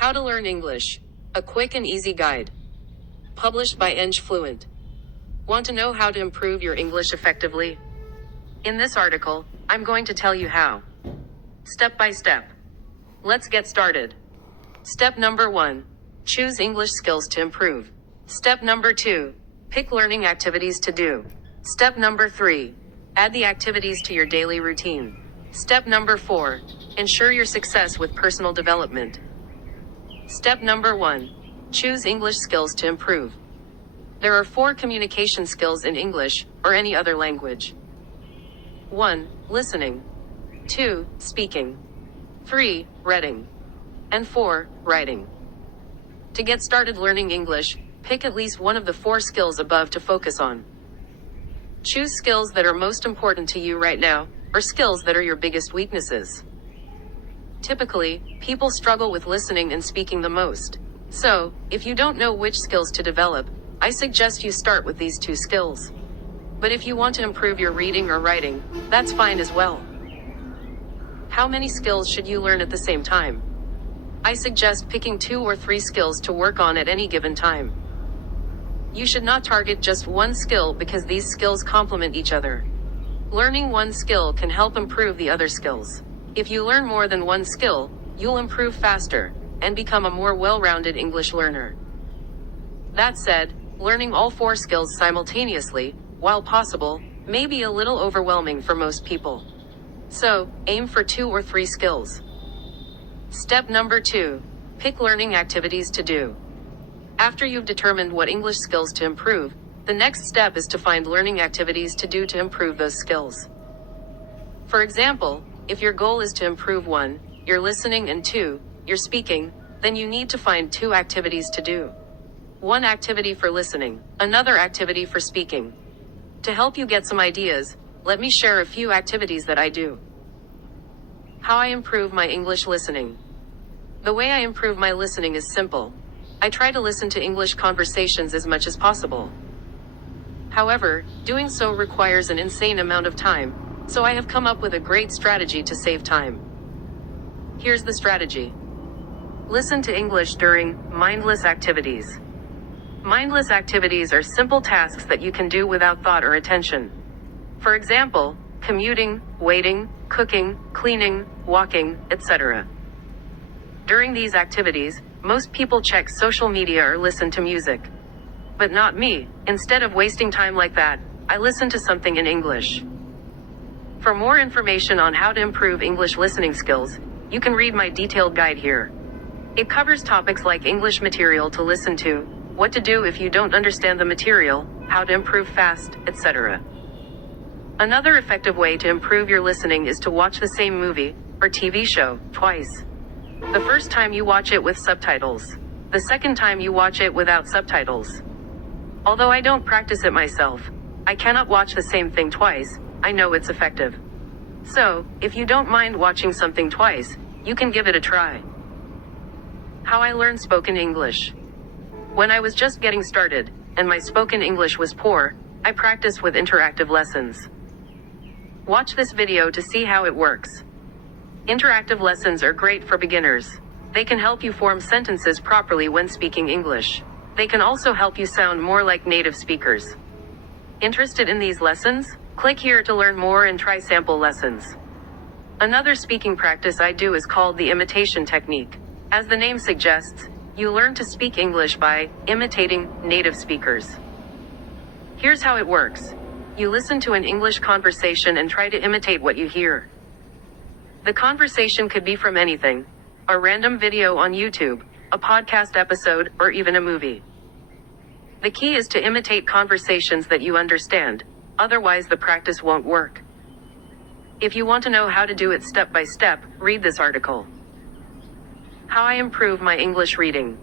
How to Learn English. A Quick and Easy Guide. Published by Fluent. Want to know how to improve your English effectively? In this article, I'm going to tell you how. Step by step. Let's get started. Step number 1. Choose English skills to improve. Step number 2. Pick learning activities to do. Step number 3. Add the activities to your daily routine. Step number 4. Ensure your success with personal development. Step number 1. Choose English skills to improve. There are 4 communication skills in English, or any other language. 1. Listening. 2. Speaking. 3. Reading. And 4. Writing. To get started learning English, pick at least one of the 4 skills above to focus on. Choose skills that are most important to you right now, or skills that are your biggest weaknesses. Typically, people struggle with listening and speaking the most. So, if you don't know which skills to develop, I suggest you start with these 2 skills. But if you want to improve your reading or writing, that's fine as well. How many skills should you learn at the same time? I suggest picking 2 or 3 skills to work on at any given time. You should not target just one skill because these skills complement each other. Learning one skill can help improve the other skills. If you learn more than one skill, you'll improve faster and become a more well-rounded English learner. That said, learning all 4 skills simultaneously, while possible, may be a little overwhelming for most people. So, aim for 2 or 3 skills. Step number 2. Pick learning activities to do. After you've determined what English skills to improve, the next step is to find learning activities to do to improve those skills. For example, if your goal is to improve 1, your listening, and 2, your speaking, then you need to find 2 activities to do. 1 activity for listening, another activity for speaking. To help you get some ideas, let me share a few activities that I do. How I improve my English listening. The way I improve my listening is simple. I try to listen to English conversations as much as possible. However, doing so requires an insane amount of time, so I have come up with a great strategy to save time. Here's the strategy. Listen to English during mindless activities. Mindless activities are simple tasks that you can do without thought or attention. For example, commuting, waiting, cooking, cleaning, walking, etc. During these activities, most people check social media or listen to music. But not me. Instead of wasting time like that, I listen to something in English. For more information on how to improve English listening skills, you can read my detailed guide here. It covers topics like English material to listen to, what to do if you don't understand the material, how to improve fast, etc. Another effective way to improve your listening is to watch the same movie or TV show twice. The first time you watch it with subtitles. The second time you watch it without subtitles. Although I don't practice it myself, I cannot watch the same thing twice. I know it's effective. So, if you don't mind watching something twice, you can give it a try. How I learned spoken English. When I was just getting started, and my spoken English was poor, I practiced with interactive lessons. Watch this video to see how it works. Interactive lessons are great for beginners. They can help you form sentences properly when speaking English. They can also help you sound more like native speakers. Interested in these lessons? Click here to learn more and try sample lessons. Another speaking practice I do is called the imitation technique. As the name suggests, you learn to speak English by imitating native speakers. Here's how it works. You listen to an English conversation and try to imitate what you hear. The conversation could be from anything: a random video on YouTube, a podcast episode, or even a movie. The key is to imitate conversations that you understand. Otherwise, the practice won't work. If you want to know how to do it step by step, read this article. How I improve my English reading.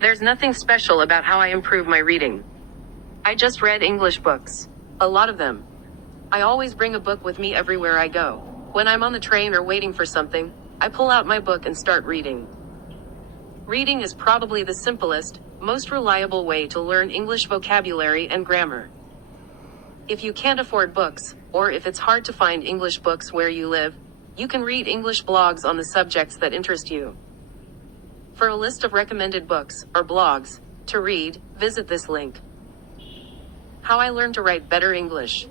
There's nothing special about how I improve my reading. I just read English books. A lot of them. I always bring a book with me everywhere I go. When I'm on the train or waiting for something, I pull out my book and start reading. Reading is probably the simplest, most reliable way to learn English vocabulary and grammar. If you can't afford books, or if it's hard to find English books where you live, you can read English blogs on the subjects that interest you. For a list of recommended books or blogs to read, visit this link. How I learned to write better English.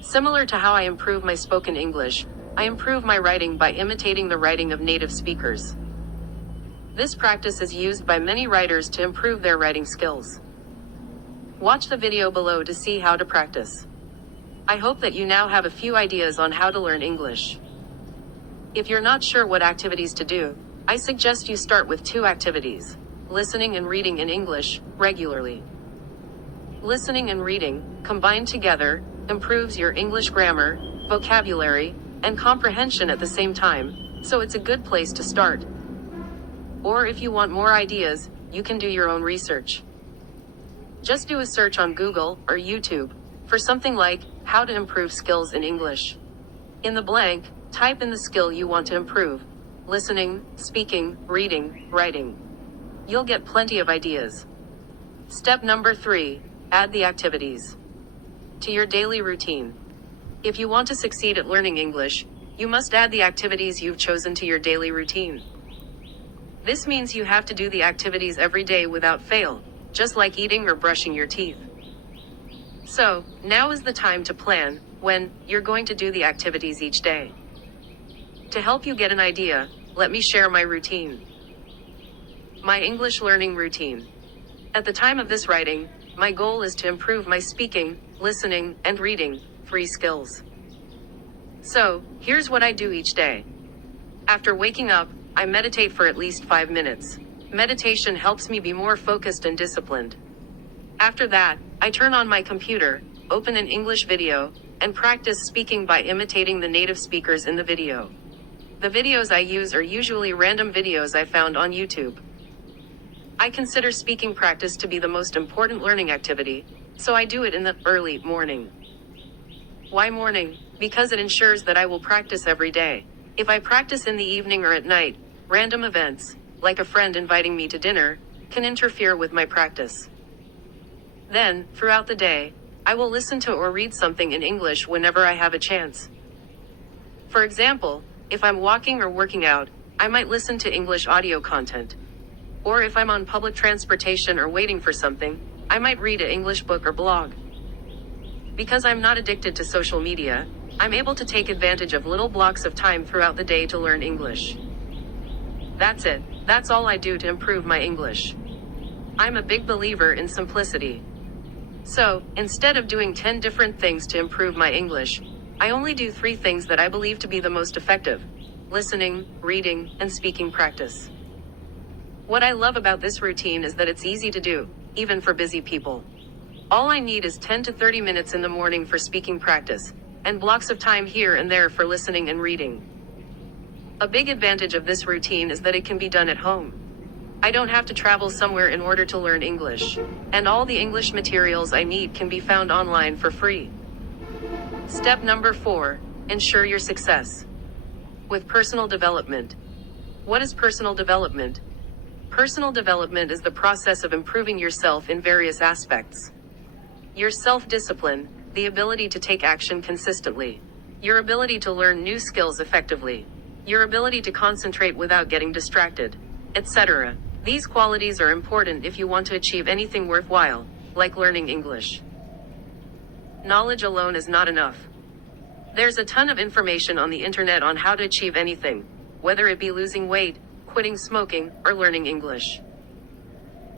Similar to how I improve my spoken English, I improve my writing by imitating the writing of native speakers. This practice is used by many writers to improve their writing skills. Watch the video below to see how to practice. I hope that you now have a few ideas on how to learn English. If you're not sure what activities to do, I suggest you start with 2 activities: listening and reading in English regularly. Listening and reading, combined together, improves your English grammar, vocabulary, and comprehension at the same time, so it's a good place to start. Or if you want more ideas, you can do your own research. Just do a search on Google or YouTube for something like how to improve skills in English. In the blank, type in the skill you want to improve: listening, speaking, reading, writing. You'll get plenty of ideas. Step number 3, add the activities to your daily routine. If you want to succeed at learning English, you must add the activities you've chosen to your daily routine. This means you have to do the activities every day without fail, just like eating or brushing your teeth. So, now is the time to plan when you're going to do the activities each day. To help you get an idea, let me share my routine. My English learning routine. At the time of this writing, my goal is to improve my speaking, listening, and reading 3 skills. So, here's what I do each day. After waking up, I meditate for at least 5 minutes. Meditation helps me be more focused and disciplined. After that, I turn on my computer, open an English video, and practice speaking by imitating the native speakers in the video. The videos I use are usually random videos I found on YouTube. I consider speaking practice to be the most important learning activity, so I do it in the early morning. Why morning? Because it ensures that I will practice every day. If I practice in the evening or at night, random events, like a friend inviting me to dinner, can interfere with my practice. Then, throughout the day, I will listen to or read something in English whenever I have a chance. For example, if I'm walking or working out, I might listen to English audio content. Or if I'm on public transportation or waiting for something, I might read an English book or blog. Because I'm not addicted to social media, I'm able to take advantage of little blocks of time throughout the day to learn English. That's it. That's all I do to improve my English. I'm a big believer in simplicity. So, instead of doing 10 different things to improve my English, I only do 3 things that I believe to be the most effective: listening, reading, and speaking practice. What I love about this routine is that it's easy to do, even for busy people. All I need is 10 to 30 minutes in the morning for speaking practice, and blocks of time here and there for listening and reading. A big advantage of this routine is that it can be done at home. I don't have to travel somewhere in order to learn English, and all the English materials I need can be found online for free. Step number 4, ensure your success. With personal development. What is personal development? Personal development is the process of improving yourself in various aspects. Your self-discipline, the ability to take action consistently, your ability to learn new skills effectively, your ability to concentrate without getting distracted, etc. These qualities are important if you want to achieve anything worthwhile, like learning English. Knowledge alone is not enough. There's a ton of information on the internet on how to achieve anything, whether it be losing weight, quitting smoking, or learning English.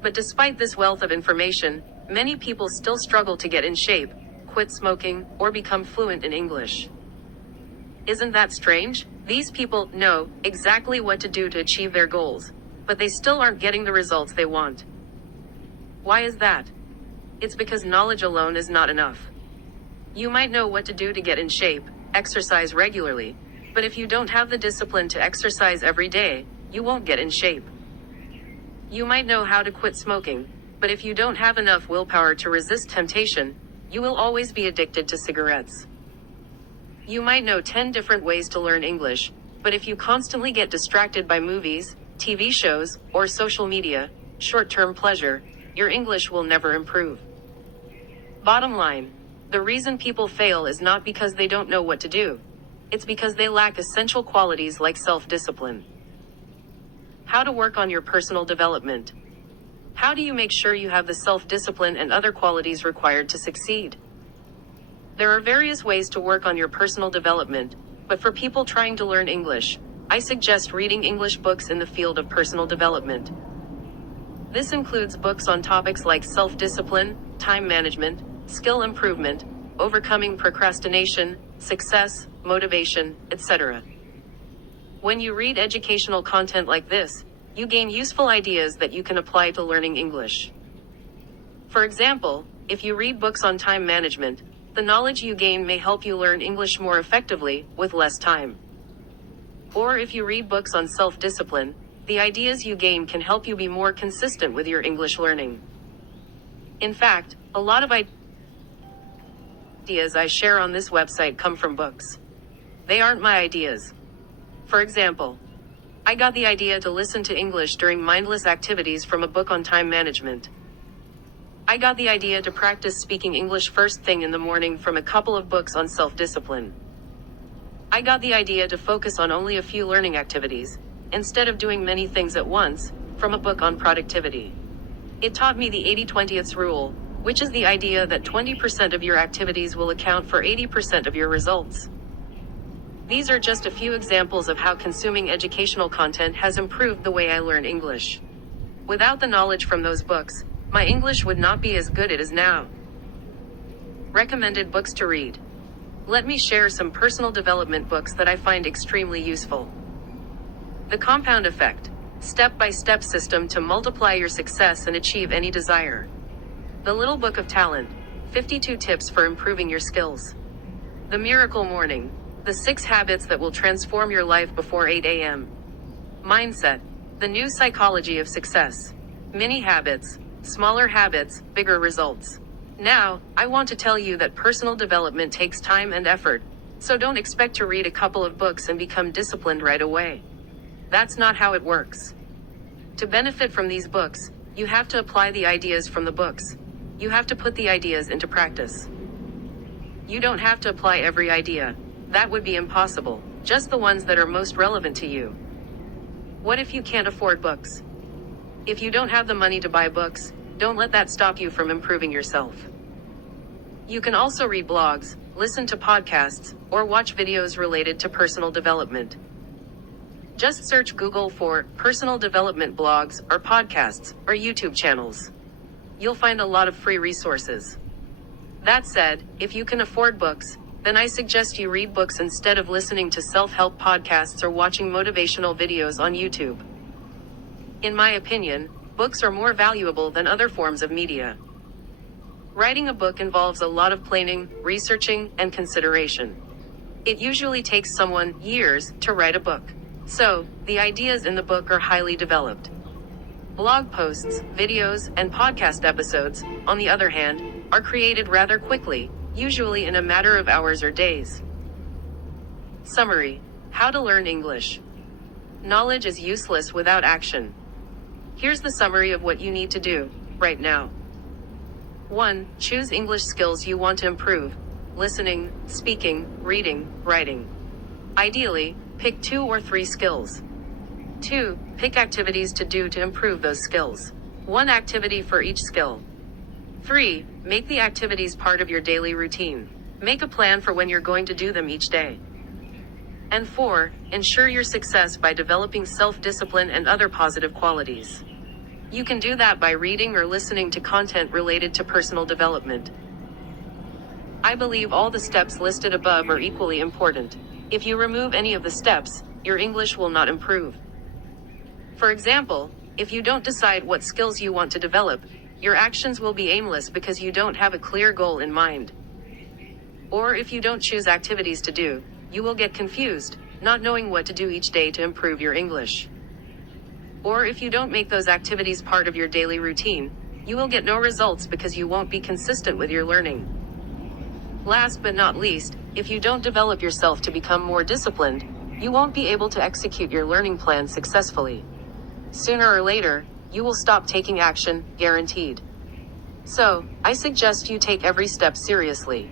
But despite this wealth of information, many people still struggle to get in shape, quit smoking, or become fluent in English. Isn't that strange? These people know exactly what to do to achieve their goals, but they still aren't getting the results they want. Why is that? It's because knowledge alone is not enough. You might know what to do to get in shape, exercise regularly, but if you don't have the discipline to exercise every day, you won't get in shape. You might know how to quit smoking, but if you don't have enough willpower to resist temptation, you will always be addicted to cigarettes. You might know 10 different ways to learn English, but if you constantly get distracted by movies, TV shows, or social media, short-term pleasure, your English will never improve. Bottom line, the reason people fail is not because they don't know what to do. It's because they lack essential qualities like self-discipline. How to work on your personal development. How do you make sure you have the self-discipline and other qualities required to succeed? There are various ways to work on your personal development, but for people trying to learn English, I suggest reading English books in the field of personal development. This includes books on topics like self-discipline, time management, skill improvement, overcoming procrastination, success, motivation, etc. When you read educational content like this, you gain useful ideas that you can apply to learning English. For example, if you read books on time management, the knowledge you gain may help you learn English more effectively, with less time. Or if you read books on self-discipline, the ideas you gain can help you be more consistent with your English learning. In fact, a lot of ideas I share on this website come from books. They aren't my ideas. For example, I got the idea to listen to English during mindless activities from a book on time management. I got the idea to practice speaking English first thing in the morning from a couple of books on self-discipline. I got the idea to focus on only a few learning activities, instead of doing many things at once, from a book on productivity. It taught me the 80-20 rule, which is the idea that 20% of your activities will account for 80% of your results. These are just a few examples of how consuming educational content has improved the way I learn English. Without the knowledge from those books, my English would not be as good as it is now. Recommended books to read. Let me share some personal development books that I find extremely useful. The Compound Effect, Step-by-Step System to Multiply Your Success and Achieve Any Desire. The Little Book of Talent, 52 Tips for Improving Your Skills. The Miracle Morning, The 6 Habits That Will Transform Your Life Before 8 a.m. Mindset, The New Psychology of Success. Mini Habits, Smaller Habits, Bigger Results. Now, I want to tell you that personal development takes time and effort, so don't expect to read a couple of books and become disciplined right away. That's not how it works. To benefit from these books, you have to apply the ideas from the books. You have to put the ideas into practice. You don't have to apply every idea. That would be impossible, just the ones that are most relevant to you. What if you can't afford books? If you don't have the money to buy books, don't let that stop you from improving yourself. You can also read blogs, listen to podcasts, or watch videos related to personal development. Just search Google for personal development blogs or podcasts or YouTube channels. You'll find a lot of free resources. That said, if you can afford books, then I suggest you read books instead of listening to self-help podcasts or watching motivational videos on YouTube. In my opinion, books are more valuable than other forms of media. Writing a book involves a lot of planning, researching, and consideration. It usually takes someone years to write a book. So, the ideas in the book are highly developed. Blog posts, videos, and podcast episodes, on the other hand, are created rather quickly, usually in a matter of hours or days. Summary: How to learn English. Knowledge is useless without action. Here's the summary of what you need to do, right now. 1. Choose English skills you want to improve: listening, speaking, reading, writing. Ideally, pick 2 or 3 skills. 2. Pick activities to do to improve those skills. 1 activity for each skill. 3. Make the activities part of your daily routine. Make a plan for when you're going to do them each day. And 4. Ensure your success by developing self-discipline and other positive qualities. You can do that by reading or listening to content related to personal development. I believe all the steps listed above are equally important. If you remove any of the steps, your English will not improve. For example, if you don't decide what skills you want to develop, your actions will be aimless because you don't have a clear goal in mind. Or if you don't choose activities to do, you will get confused, not knowing what to do each day to improve your English. Or if you don't make those activities part of your daily routine, you will get no results because you won't be consistent with your learning. Last but not least, if you don't develop yourself to become more disciplined, you won't be able to execute your learning plan successfully. Sooner or later, you will stop taking action, guaranteed. So, I suggest you take every step seriously.